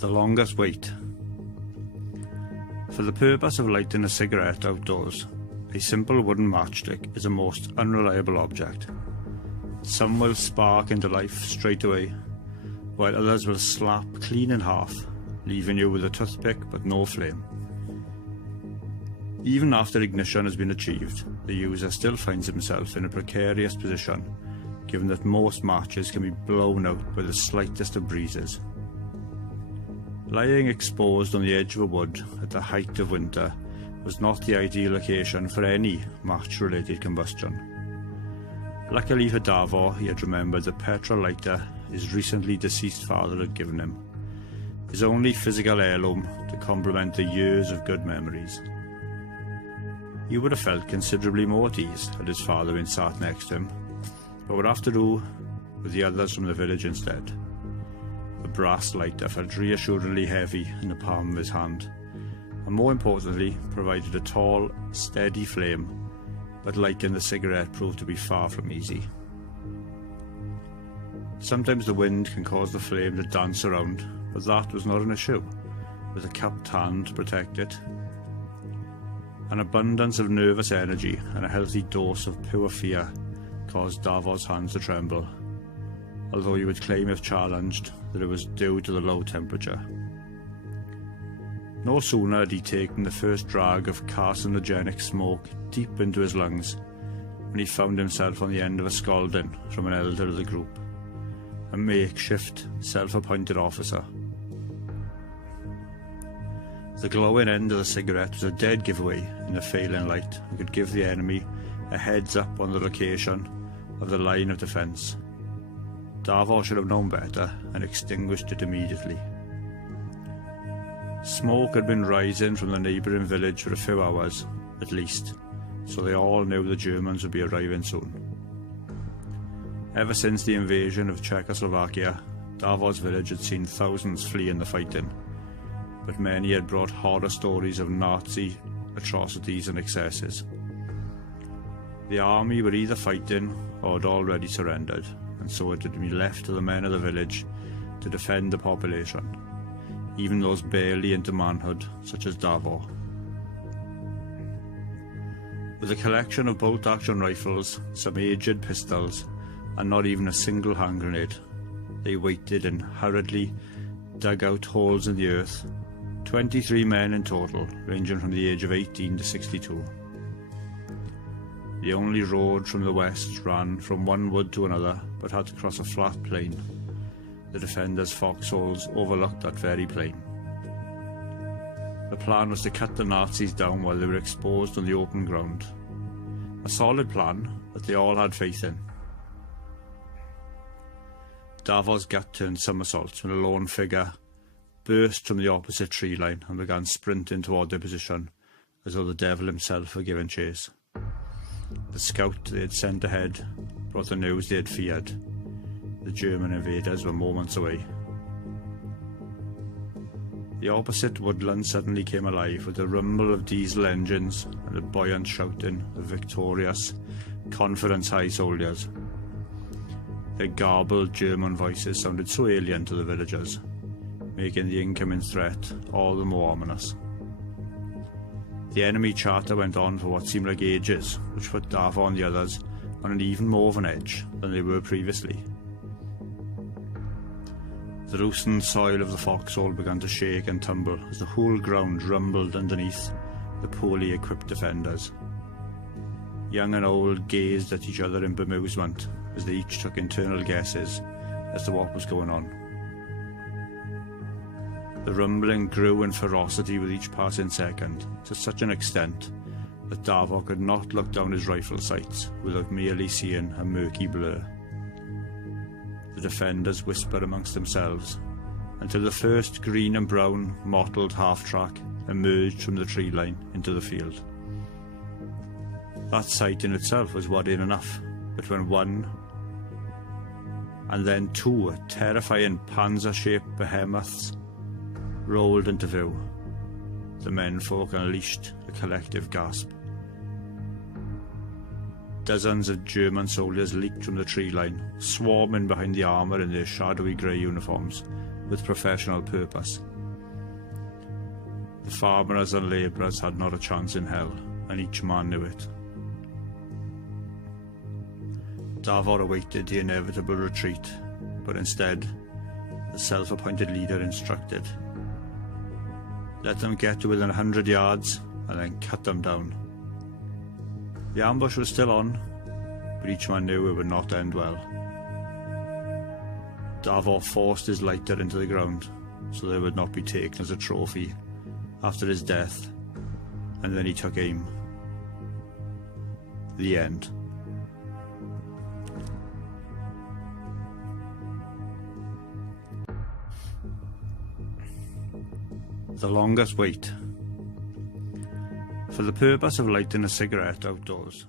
The longest wait. For the purpose of lighting a cigarette outdoors, a simple wooden matchstick is a most unreliable object. Some will spark into life straight away, while others will slap clean in half, leaving you with a toothpick but no flame. Even after ignition has been achieved, the user still finds himself in a precarious position, given that most matches can be blown out by the slightest of breezes. Lying exposed on the edge of a wood at the height of winter was not the ideal location for any match-related combustion. Luckily for Davor, he had remembered the petrol lighter his recently deceased father had given him, his only physical heirloom to complement the years of good memories. He would have felt considerably more at ease had his father been sat next to him, but would have to do with the others from the village instead. The brass lighter felt reassuringly heavy in the palm of his hand, and more importantly provided a tall, steady flame, but lighting the cigarette proved to be far from easy. Sometimes the wind can cause the flame to dance around, but that was not an issue, with a cupped hand to protect it. An abundance of nervous energy and a healthy dose of pure fear caused Davor's hands to tremble, although he would claim if challenged that it was due to the low temperature. No sooner had he taken the first drag of carcinogenic smoke deep into his lungs when he found himself on the end of a scolding from an elder of the group, a makeshift, self-appointed officer. The glowing end of the cigarette was a dead giveaway in the failing light and could give the enemy a heads up on the location of the line of defence. Davor should have known better and extinguished it immediately. Smoke had been rising from the neighbouring village for a few hours, at least, so they all knew the Germans would be arriving soon. Ever since the invasion of Czechoslovakia, Davor's village had seen thousands fleeing the fighting, but many had brought horror stories of Nazi atrocities and excesses. The army were either fighting or had already surrendered, and so it had been left to the men of the village to defend the population, even those barely into manhood, such as Davor. With a collection of bolt-action rifles, some aged pistols, and not even a single hand grenade, they waited and hurriedly dug out holes in the earth, 23 men in total, ranging from the age of 18 to 62. The only road from the west ran from one wood to another, but had to cross a flat plain. The defenders' foxholes overlooked that very plain. The plan was to cut the Nazis down while they were exposed on the open ground. A solid plan that they all had faith in. Davor's gut turned somersaults when a lone figure burst from the opposite tree line and began sprinting toward their position, as though the devil himself were giving chase. The scout they had sent ahead brought the news they had feared. The German invaders were moments away. The opposite woodland suddenly came alive with the rumble of diesel engines and the buoyant shouting of victorious, confidence-high soldiers. Their garbled German voices sounded so alien to the villagers, making the incoming threat all the more ominous. The enemy chatter went on for what seemed like ages, which put Davor and the others on an even more of an edge than they were previously. The loosened soil of the foxhole began to shake and tumble as the whole ground rumbled underneath the poorly equipped defenders. Young and old gazed at each other in bemusement as they each took internal guesses as to what was going on. The rumbling grew in ferocity with each passing second, to such an extent that Davor could not look down his rifle sights without merely seeing a murky blur. The defenders whispered amongst themselves until the first green and brown mottled half-track emerged from the tree line into the field. That sight in itself was worrying enough, but when one and then two terrifying panzer-shaped behemoths rolled into view, the menfolk unleashed a collective gasp. Dozens of German soldiers leaped from the tree line, swarming behind the armour in their shadowy grey uniforms, with professional purpose. The farmers and labourers had not a chance in hell, and each man knew it. Davor awaited the inevitable retreat, but instead, the self-appointed leader instructed, "Let them get to within 100 yards, and then cut them down." The ambush was still on, but each man knew it would not end well. Davor forced his lighter into the ground, so that it would not be taken as a trophy after his death, and then he took aim. The end. The longest wait. For the purpose of lighting a cigarette outdoors,